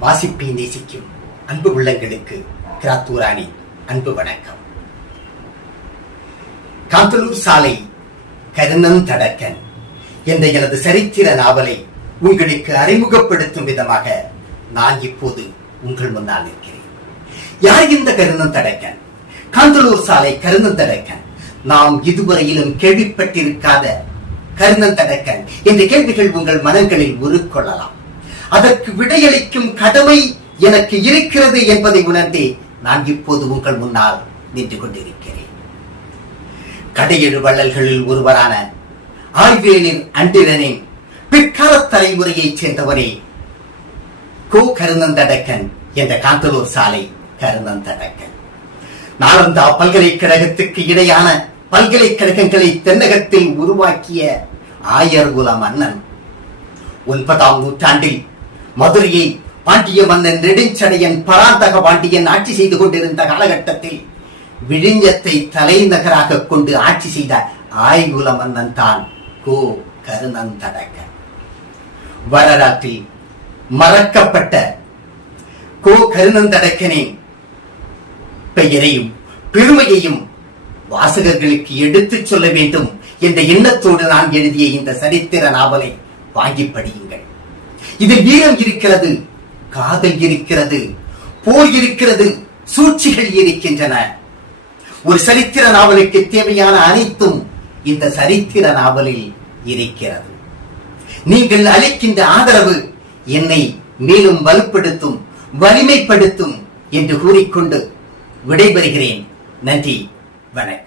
வாசிப்பை நேசிக்கும் அன்பு உள்ளங்களுக்கு கிராத்தூராணி அன்பு வணக்கம். காந்தலூர் சாலை கருணந்தடக்கன் என்ற எனது சரித்திர நாவலை உங்களுக்கு அறிமுகப்படுத்தும் விதமாக நான் இப்போது உங்கள் முன்னால் இருக்கிறேன். யார் இந்த கருணந்தடக்கன்? காந்தலூர் சாலை கருணந்தடக்கன் நாம் இதுவரையிலும் கேள்விப்பட்டிருக்காத கருணந்தடக்கன் என்ற கேள்விகள் உங்கள் மனங்களில் உருக்கொள்ளலாம். அதற்கு விடையளிக்கும் கடமை எனக்கு இருக்கிறது என்பதை உணர்ந்தே நான் இப்போது உங்கள் முன்னால் நின்று கொண்டிருக்கிறேன். கடையெழு வள்ளல்களில் ஒருவரான ஆய்வேலின் அண்டிரனின் பிற்கால தலைமுறையைச் சேர்ந்தவரே கோ கருணந்தடக்கன் என்ற காந்தலூர் சாலை கருணந்தடக்கன். நாலந்தா பல்கலைக்கழகத்துக்கு இடையான பல்கலைக்கழகங்களை தென்னகத்தில் உருவாக்கிய ஆயர்குல மன்னன் 9ஆம் நூற்றாண்டில் மதுரையை பாண்டிய மன்னன் நெடுஞ்சடையன் பராந்தக பாண்டியன் ஆட்சி செய்து கொண்டிருந்த காலகட்டத்தில் விழிஞத்தை தலைநகராக கொண்டு ஆட்சி செய்த ஆய்குல மன்னன் தான் கோ கருணந்தடக்கன். வரலாற்றில் மறக்கப்பட்ட கோ கருணந்தடக்கனின் பெயரையும் பெருமையையும் வாசகர்களுக்கு எடுத்துச் சொல்ல வேண்டும் என்ற எண்ணத்தோடு நான் எழுதிய இந்த சரித்திர நாவலை வாங்கி படியுங்கள். இதில் வீரம் இருக்கிறது, காதல் இருக்கிறது, போர் இருக்கிறது, சூழ்ச்சிகள் இருக்கின்றன. ஒரு சரித்திர நாவலுக்கு தேவையான அனைத்தும் இந்த சரித்திர நாவலில் இருக்கிறது. நீங்கள் அளிக்கின்ற ஆதரவு என்னை மேலும் வலுப்படுத்தும், வலிமைப்படுத்தும் என்று கூறிக்கொண்டு விடைபெறுகிறேன். நன்றி, வணக்கம்.